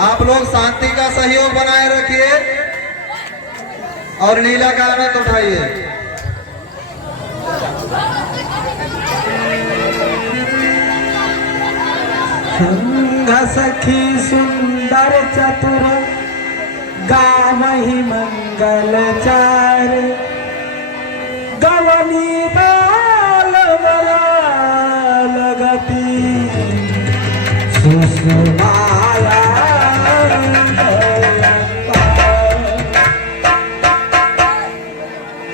आप लोग शांति का सहयोग बनाए रखिए और लीला का आनंद उठाइए। संग सखी सुंदर चतुर गावहि मंगल चार गवनी बाल लगती सुषुमाया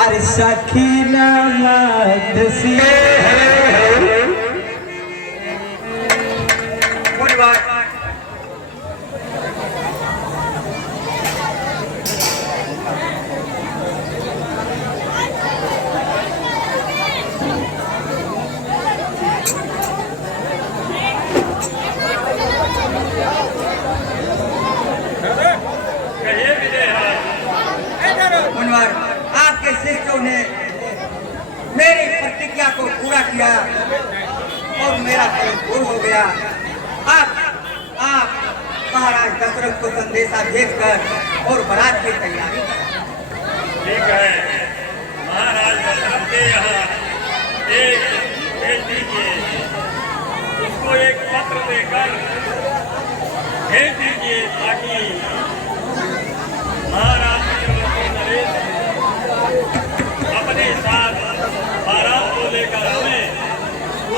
अरे सखी नमद सी आपके शिष्यों ने मेरी प्रतिज्ञा को पूरा किया और मेरा कर्म पूर्ण हो गया। आप महाराज दशरथ को संदेशा भेजकर और बारात की तैयारी करें। ठीक है, महाराज दशरथ के यहाँ एक भेज दीजिए, उसको एक पत्र देकर भेज दीजिए ताकि महाराज नरेश अपने साथ बारात को लेकर आवे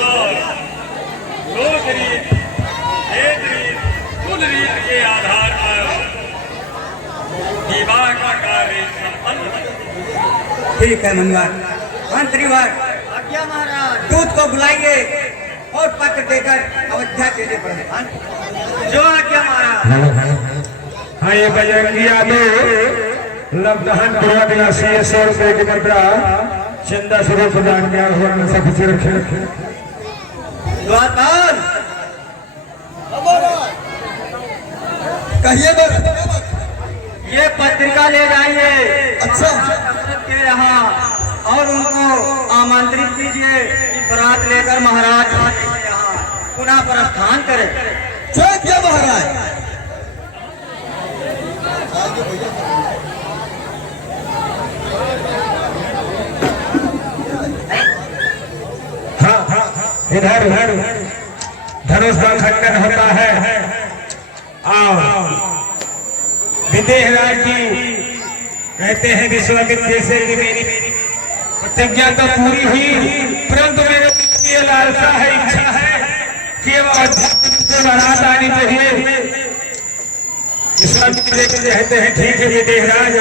और लोक रीत, वेद रीत, कुल रीत के आधार पर विवाह का कार्य संपन्न हो। ठीक है मनवार, मंत्रीवर आज्ञा महाराज। दूत को बुलाइए और पत्र देकर अयोध्या चले पड़े। जो आज्ञा महाराज। हाँ, ये बजरंगी यादव लब्धहन पूर्वक 100 रुपए की मुद्रा चंदा स्वरूप प्रदान किया हुआ सब कुछ रखे। द्वारपाल कहिए ये पत्रिका ले जाइए अच्छा दशरथ के यहाँ और उनको आमंत्रित कीजिए कि बारात लेकर महाराज यहाँ पुनः प्रस्थान करें। जय जय महाराज। इधर धनुष का खंडन होता है और विदेहराज जी कहते हैं विश्वामित्र से कि मेरी प्रतिज्ञा तो पूरी हुई परंतु मेरे की लालसा है, इच्छा है कि बारात आनी चाहिए। विश्वामित्र कहते हैं ठीक है विदेहराज,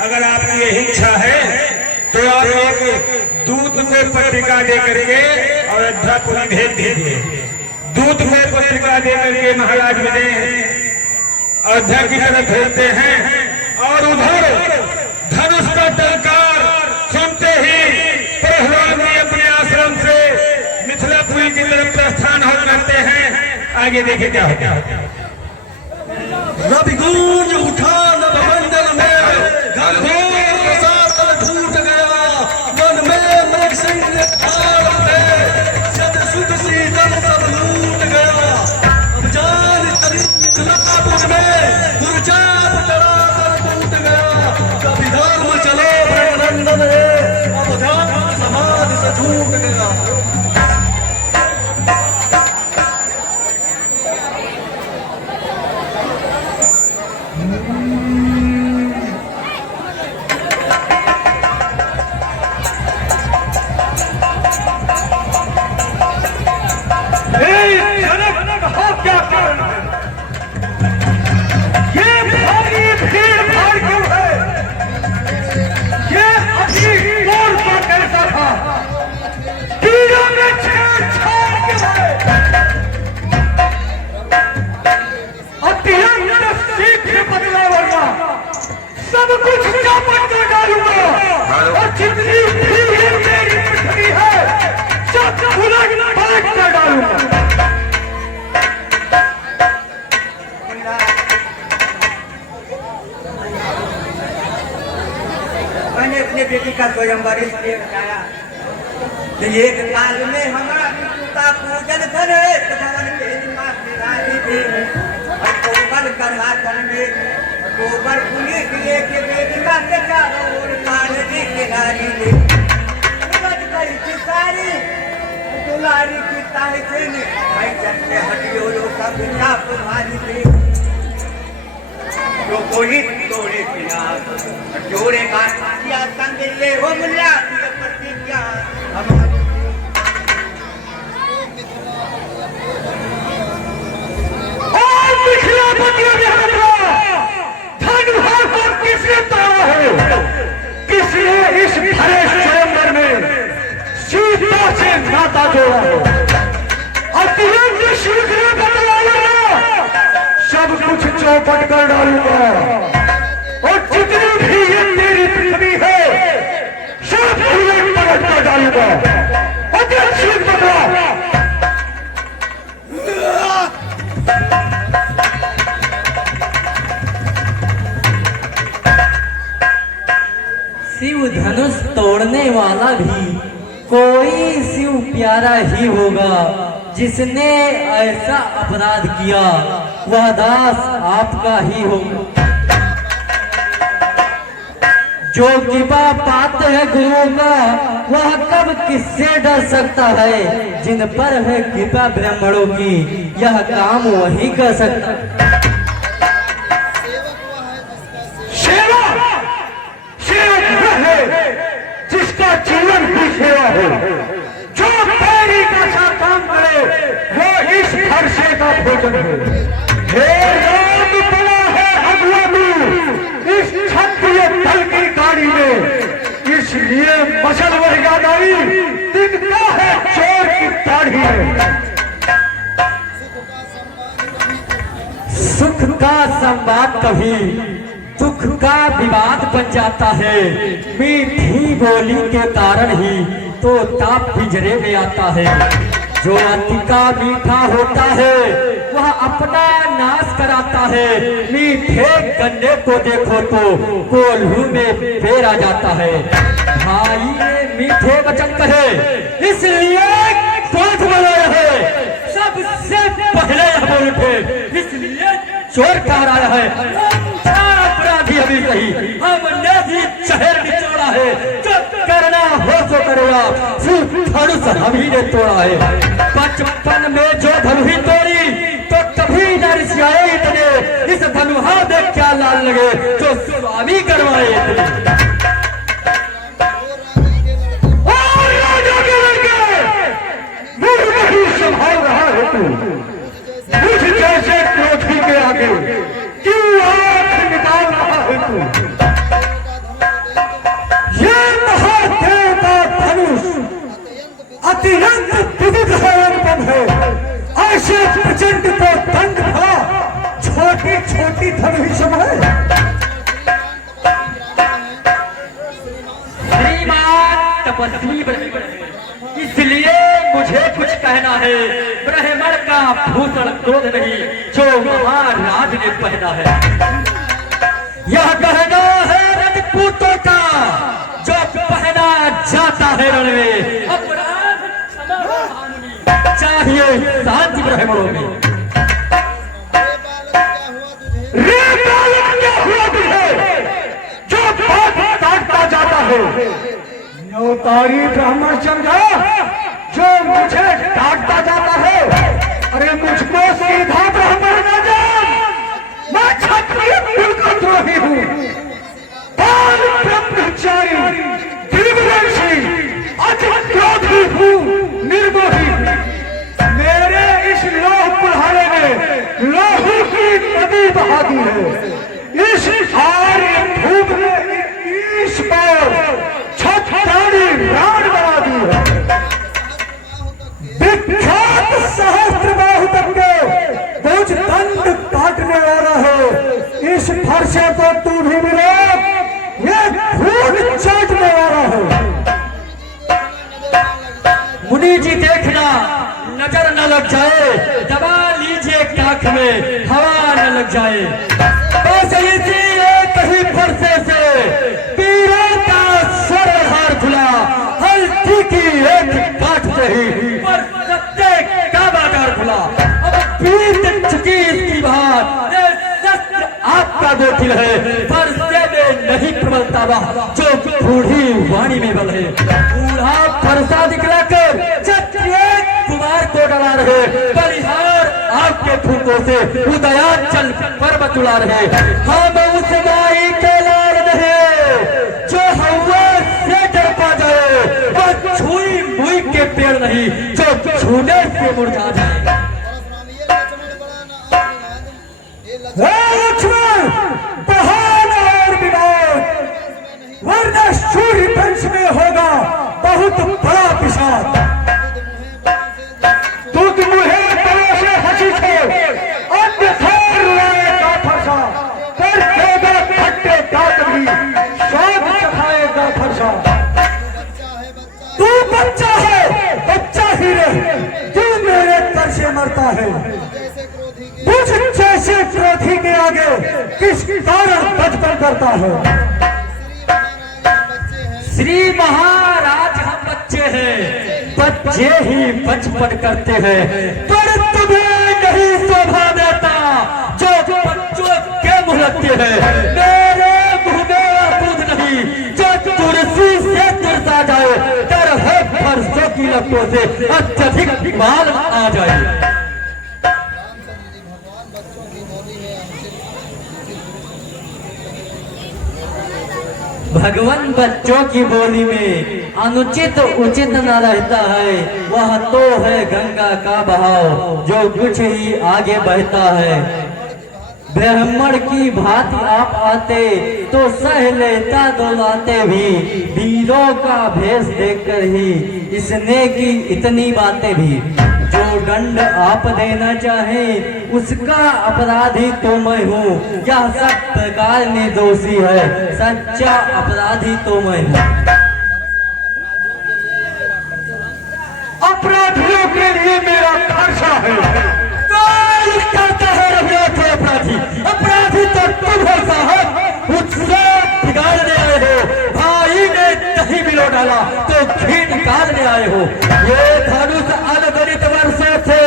अगर आपकी यही इच्छा है तो आप एक दूत को पत्रिका दे करके अयोध्यापुरी भेज दीजिए। दूत को पत्रिका दे करके महाराज विजय अयोध्या की तरफ भेजते हैं और उधर धनुष का टंकार सुनते ही प्रहलाद जी अपने आश्रम से मिथिलापुरी की तरफ प्रस्थान हो करते हैं। आगे देखिए क्या होता है। रविगूंज उठा नभमंडल में गंभीर प्रसाद फूट गया मन में मृग सिंह सुध शीतल सब लूट गया। अब जान तरी मिथिलापुर में गुरजाप लड़ा कर टूट गया। कभी धर्म चलो ब्रह्मनंदन है अब ध्यान समाधि से झूठ गया। सब कुछ चौपट कर डालूंगा और जितनी भीड़ मेरी पृथ्वी है सब उलट पलट कर डालूंगा। मैंने अपने बेटी का स्वयंवर इसलिए बताया कि एक काल में हमारा विष्णु का पूजन करे भवन के निवास में रानी थी और कर हाथन में गोबर पुलिस लेके बेटिका के चारों ओर काननी किनारी ले बच गई की सारी दुलारी की ताहे ने भाई चलते हटियो लो सब बिना तुम्हारी ले जो कोई तोड़े पिया जोड़े का किया संग ले हो मिला प्रतिज्ञा हमारी किसने तोड़ा है? किसने इस भरे स्वयंवर में सीता से नाता जोड़ा है? अतिरंग शीघ्र बदलाऊंगा, सब कुछ चौपट कर डालूंगा और जितनी भी ये तेरी पृथ्वी है सब पूरे पलट कर डालूंगा। अतिरंग शीघ्र बदला शिव धनुष तोड़ने वाला भी कोई शिव प्यारा ही होगा। जिसने ऐसा अपराध किया वह दास आपका ही होगा। जो कृपा पात्र है गुरु का वह कब किससे डर सकता है। जिन पर है कृपा ब्राह्मणों की यह काम वही कर सकता है। जिसका जीवन ही सेवा हो, जो पैरी का सा काम करे वो इस फरसे का भोजन है। हे राम पड़ा है अगुआनी इस क्षत्रिय दल की गाड़ी में, इसलिए मसल मर्यादाई दिखता है चोर की दाढ़ी में। सुख का संवाद कभी दुख का विवाद बन जाता है। मीठी बोली के कारण ही तो ताप पिंजरे में आता है। जो अति का मीठा होता है वह अपना नाश कराता है। मीठे गन्ने को देखो तो कोल्हू में पेड़ आ जाता है। भाई ने मीठे वचन कहे इसलिए क्रोध बनाया है। सबसे पहले यह बोल उठे इसलिए चोर कह रहा है। अपराधी अभी सही हमने भी शहर निचोड़ा है। जो करना हो सो करेगा। धनुष हम ही ने तोड़ा है। बचपन में जो धनु ही तोड़ी तो कभी न रिसियाए इतने। इस धनुहा में क्या लाल लगे जो स्वामी करवाए इतने। संभाल रहा है तू मुझ जैसे क्रोधी के आगे क्यों आंख निकाल रहा है तू। ये महादेवता धनुष अत्यंत विविध है, अनुपम है। ऐसे प्रचंड को दंड था छोटी छोटी धनुष समय। श्रीमान तपस्वी इसलिए मुझे कुछ कहना है। ब्राह्मण का भूषण क्रोध नहीं जो महाराज ने पहना है। यह गहना है रजपूतों का जो पहना जाता है रण में। अपराध क्षमा हानि चाहिए शांति ब्राह्मणों में। रे बालक क्या हुआ तुझे जो बात काटता जाता है। नौतारी ब्राह्मण समझा जो मुझे डांटता जाता है। अरे मुझको सीधा ब्राह्मण न जान, मैं क्षत्रिय कुल का द्रोही हूँ। बाल ब्रह्मचारी दिव्यवंशी अति क्रोधी हूँ, निर्मोही। मेरे इस लोह कुल्हाड़े में लोहू की नदी बहा दी है। इस आर्य धूप ने 21 बार छठाड़ी राड बना दी है। विख्यात सहस्त्रबाहु तक के भुज दंड काटने वाला है। इस फरसे को तू भी मिले, ये खून चाटने वाला है। मुनि जी देखना नजर न लग जाए। दबा लीजिए काख में हवा न लग जाए। बस इसी एक ही फरसे से पीरों का स्वरहार खुला। हल्दी की एक काट से ही पर सत्य का बाजार खुला। अब बीत चुकी इसकी बात बोथिल है, फरसे में नहीं प्रबलता वह जो बूढ़ी वाणी में बल है। बूढ़ा फरसा दिखलाकर क्षत्रिय कुमार को डरा रहे, बलिहार आपके फूकों से उदयाचल पर्वत उड़ा रहे। हम उस माई के लाल रहे जो हवा से डर पा जाए, वह छुई मुई के पेड़ नहीं जो छूने से मुरझा जाए। लक्ष्मण बहान और विनोद, वरना सूर्य वंश में होगा बहुत बड़ा पिशाच। दूध मुहे तले से हंसी छो, अन्यथा रुलाएगा फरसा, कर देगा खट्टे दांत भी, स्वाद चखाएगा फरसा। तू बच्चा है, बच्चा ही रहे, तू मेरे तर से मरता है। कुछ जैसे क्रोधी के आगे किस कारण बचपन करता है। श्री महाराज हम बच्चे हैं, बच्चे ही बचपन करते हैं, पर तुम्हें नहीं शोभा देता जो बच्चों के मुंह लगते हैं। मेरे मुंह में दूध नहीं जो तुलसी से तुरसा जाए, डर है फरसों की लपटों से अत्यधिक माल आ जाए। भगवान बच्चों की बोली में अनुचित उचित न रहता है, वह तो है गंगा का बहाव जो कुछ ही आगे बहता है। ब्राह्मण की भांति आप आते तो सह लेता दौलाते भी, वीरों का भेष देखकर ही इसने की इतनी बातें भी। जो दंड आप देना चाहे उसका अपराधी तो मैं हूँ, यह सब प्रकार निर्दोषी है, सच्चा अपराधी तो मैं हूँ। अपराधियों के लिए मेरा खर्चा है। कौन कहता है अपराधी? अपराधी तो तुम हो साहब, मुझसे बिगाड़ने आए हो। भाई ने दही मिलो डाला तो घी निकालने आए हो। ये धनुष अनगणित वर्षों से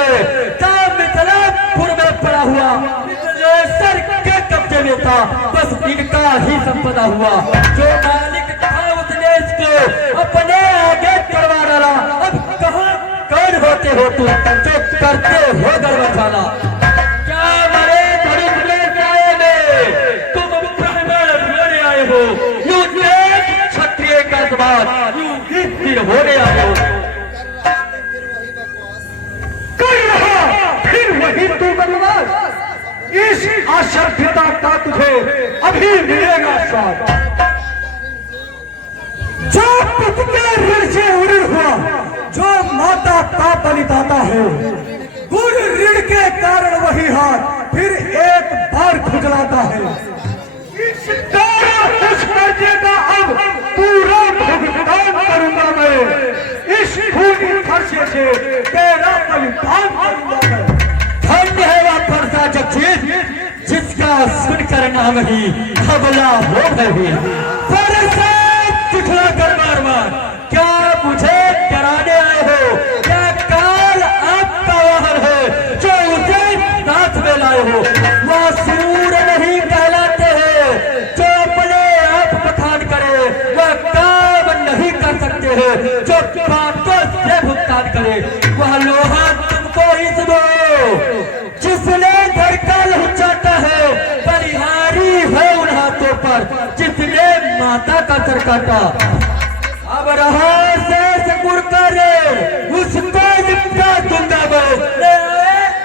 मिथिलापुर में पड़ा हुआ मिथिलेश्वर के कब्जे में था, बस इनका ही संपदा हुआ। जो मालिक था उस देश को अपने आगे करवा डाला। अब कहाँ कौन होते हो तुम जो करते हो गर्वशाला? क्या मरे धनुष में आए में तुम ब्राह्मण होने आए हो? यूं क्षत्रिय का समाज यूं ही स्थिर होने आए हो। फिर वही तू बदमाश, इस असभ्यता का तुझे अभी मिलेगा स्वाद। जो पिता के ऋण से उड़ हुआ, जो माता का बलिदाता है, गुरु ऋण के कारण वही हाथ फिर एक बार खुजलाता है। इस कारण उस कर्जे का अब पूरा भुगतान करूंगा मैं। इस खूनी खर्चे से तेरा बलिदान करूंगा मैं। धन्य है वह फरसा जगजीत जिसका सुनकर नाम ही हमला हो गई। फरसा दिखला कर मार मार, क्या मुझे डराने आए हो? क्या काल आपका वाहन है जो उसे साथ में लाए हो? वह सूर नहीं कहलाते हैं जो अपने आप बखान करे, वह काम नहीं कर सकते हैं जो पापों से भुगतान करे। वह लोहा तुमको इसमें जिसने धड़का लहुचाता है, बलिहारी है उन हाथों पर जिसने माता का सर काटा। अब रहा शेष गुड़ का रे, उसको निपटा दूंगा मैं।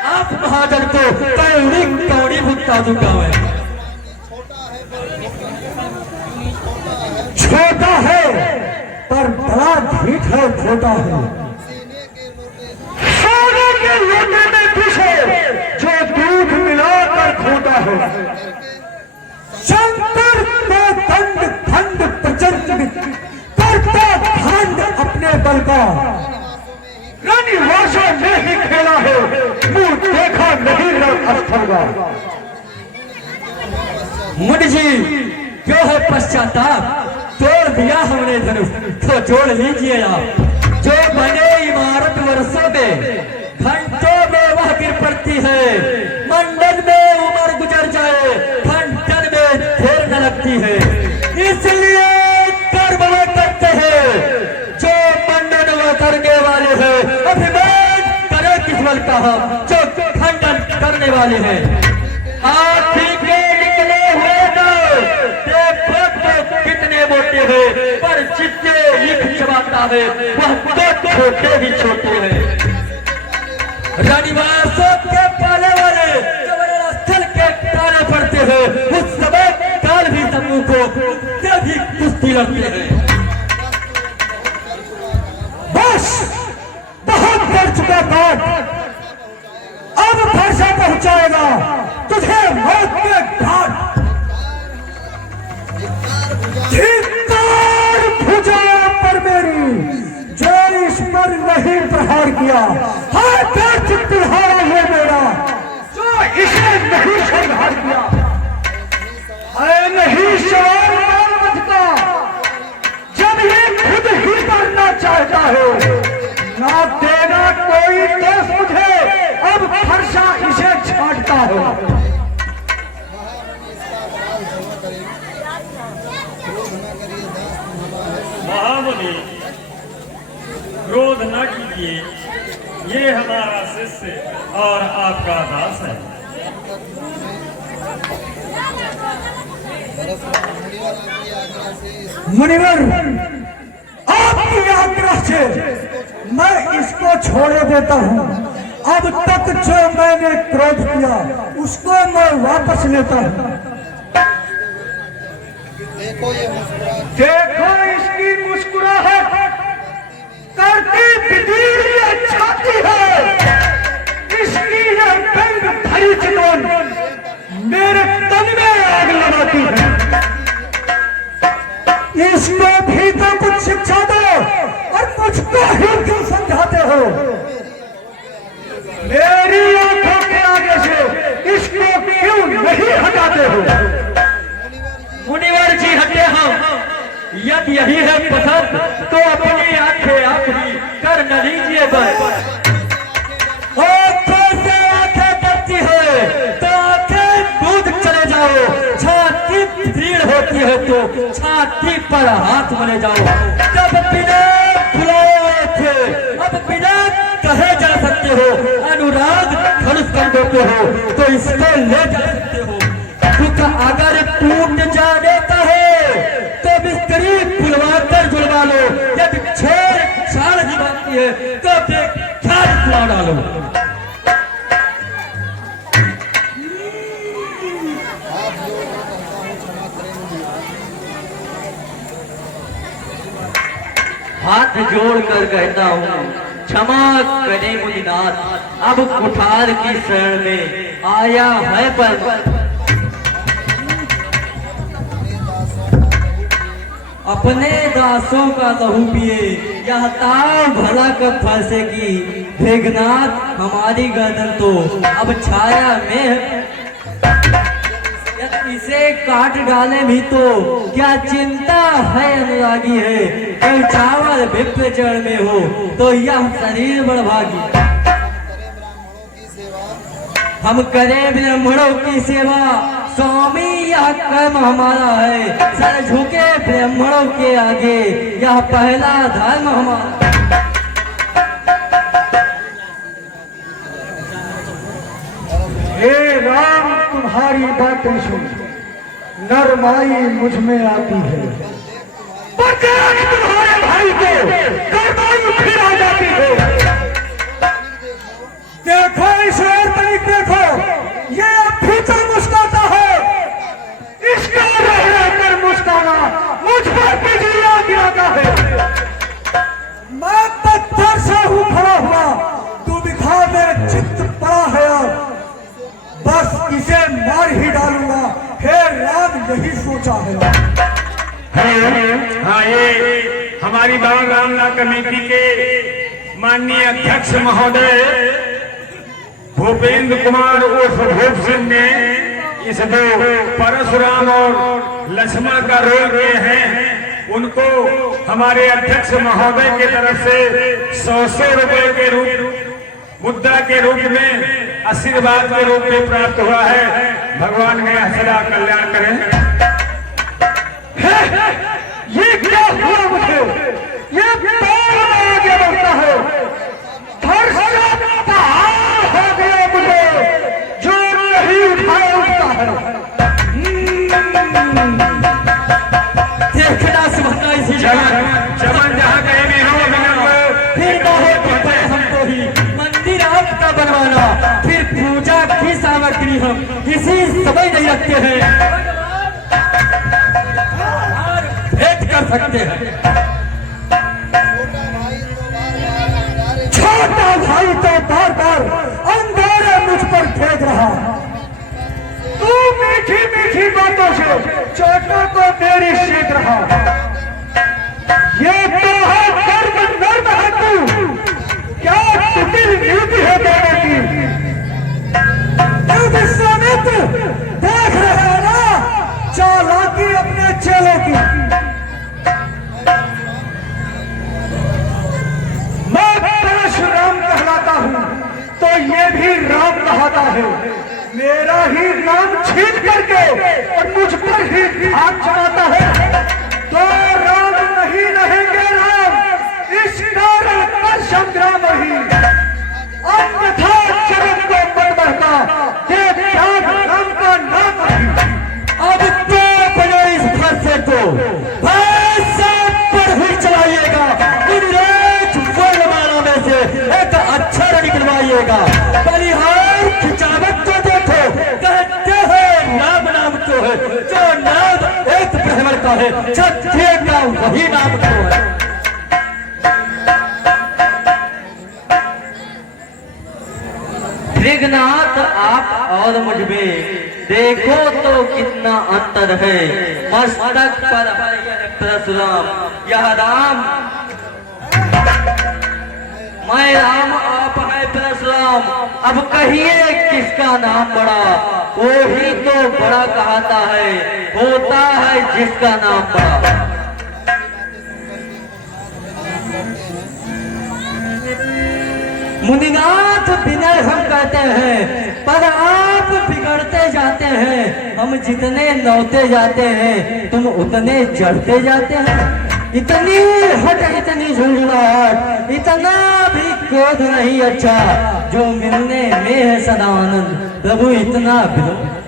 आप महाजन को कौड़ी कौड़ी भुगता दूंगा मैं। छोटा है पर बड़ा ढीठ है, छोटा है सोने के लोटे में पीछे जो दूध मिलाकर खोटा है। शंकर को दंड खंड प्रचंड करता खंड अपने बल का। रनिवासों ने ही खेला है, मुंह देखा नहीं रणस्थल का। मुनि जी क्यों है पश्चाताप? तोड़ दिया हमने धनुष तो जोड़ लीजिए आप। जो बने इमारत वर्षों में, घंटों में वह गिर पड़ती है। मंडन में उम्र गुजर जाए, खंडन में साहब जो खंडन करने वाले हैं। हाथी के निकले हुए देखो तो कितने मोटे हैं, पर जितने लिख चबाता है वह तो छोटे ही छोटे हैं। रानीवासों के पाले वाले स्थल के तारे पड़ते हैं, उस समय काल भी समूह को भी कुश्ती लड़ते हैं। बस बहुत बढ़ चुका बात, अब फरसा पहुंचाएगा तुझे मौत के घाट। धिक्कार भुजा पर मेरी, जो इस पर नहीं प्रहार किया। हाथ तुम्हारा है मेरा, जो इसे नहीं संहार किया। है नहीं सवाल बचता जब ये खुद ही करना चाहता है। ना देना कोई दोस्त मुझे, अब फरसा इसे छांटता है। महामुनि, क्रोध न कीजिए, ये हमारा शिष्य और आपका दास है। मुनिवर, आपकी आज्ञा से मैं इसको छोड़े देता हूँ। अब तक जो मैंने क्रोध किया उसको मैं वापस लेता हूँ। देखो इसकी मुस्कुराहट करती बिजली छाती है। इसकी यह व्यंग भरी चितवन मेरे तन में आग लगाती है। इसको भी तो कुछ शिक्षा दो और मुझको ही क्यों समझाते हो? मेरी आंखों के आगे से इसको क्यों नहीं हटाते हो? मुनिवर जी हटे हम, यदि यही है पसंद तो अपनी आंखें आप ही कर न लीजिए बस। आंखों से आंखें पड़ती है तो आंखें दूध चले जाओ। छाती दृढ़ होती है तो छाती पर हाथ मले जाओ। जब बिना बुलाए थे अब बिना कहे जा सकते हो। अनुराग खर्च कर देते हो तो इसको ले जा सकते हो। दुख अगर टूट जाने का है तो बिस्तरी बुलवा कर जुड़वा लो। जब छेड़छाड़ की बात है तो बेख्याल खुला डालो। हाथ जोड़कर कहता हूँ क्षमा करें मुनिनाथ, अब कुठार की शरण में आया है पर। अपने दासों का लहू पिए यह ताव भला कब फंसेगी। भेघनाथ हमारी गर्दन तो अब छाया में है। इसे काट डाले भी तो क्या चिंता है अनुरागी है। कहीं चावल विप्र चरण में हो तो यह शरीर बड़भागी। हम करें ब्राह्मणों की सेवा, स्वामी यह कर्म हमारा है। सर झुके ब्राह्मणों के आगे यह पहला धर्म हमारा। हे राम, तुम्हारी बातें सुन नरमाई मुझ में आती है। तुम्हारे भाई को नरमाई फिर आ जाती है। देखो इस ओर तनिक देखो, ये भीतर मुस्कुराता है। इसका रहकर मुस्कुराना मुझ पर बिजलियां गिराता है। मैं पत्थर से हूँ खड़ा हुआ, दुविधा में चित्त पड़ा है। बस इसे मार ही डालूंगा। हे राम, यही सोचा है। हाँ, ये हमारी बाबा रामला कमेटी के माननीय अध्यक्ष महोदय भूपेंद्र कुमार उर्फ भूप सिंह ने इस दो परशुराम और लक्ष्मण का रोल किए हैं। उनको हमारे अध्यक्ष महोदय की तरफ से 100 रुपए के रूप मुद्रा के रूप में आशीर्वाद के रूप में प्राप्त हुआ है। भगवान ने सदा कल्याण करें। ये क्या हुआ मुझे? ये आगे बढ़ता है। हम किसी समय नहीं रखते हैं, भेंट कर सकते हैं। छोटा भाई तो बार बार अंधेरे मुझ पर फेंक रहा। तू मीठी मीठी बातों से छोटा को मेरी सीख रहा। ये तो है कर्म नर्म है तू, क्या कुटिल नीति है देने की। तू विश्वामित्र देख रहे हो ना चालाकी अपने चेलों की। मैं परशुराम कहलाता हूँ तो ये भी राम कहता है। मेरा ही नाम छीन करके और मुझ पर ही हाथ चढ़ाता है तो राम नहीं रहेंगे राम, इस कारण पर संग्राम ही। अन्यथा जगत को मत बहका दे त्याग राम का नाम ही। अब तो बने इस फरसे को भाई साहब पर ही चलाइएगा। मुनिराज वर्णमाला में से एक अक्षर निकलवाइएगा। बलिहार खिंचावत को देखो, कहते हैं नाम नाम क्यों है, जो नाम एक ब्राह्मण का है क्षत्रिय का वही नाम क्यों है। विघ्नाथ आप और मुझ में देखो तो कितना अंतर है। मस्तक पर है यह परशुराम, यह राम, मैं राम आप है परशुराम। अब कहिए किसका नाम बड़ा, वो ही तो बड़ा कहता है, होता है जिसका नाम बड़ा। मुनिनाथ विनय हम कहते हैं, पर आप बिगड़ते जाते हैं। हम जितने नौते जाते हैं तुम उतने चढ़ते जाते हैं। इतनी हट, इतनी झुंझुनाहट, इतना भी क्रोध नहीं अच्छा। जो मिलने में है सदा आनंद, प्रभु इतना विरोध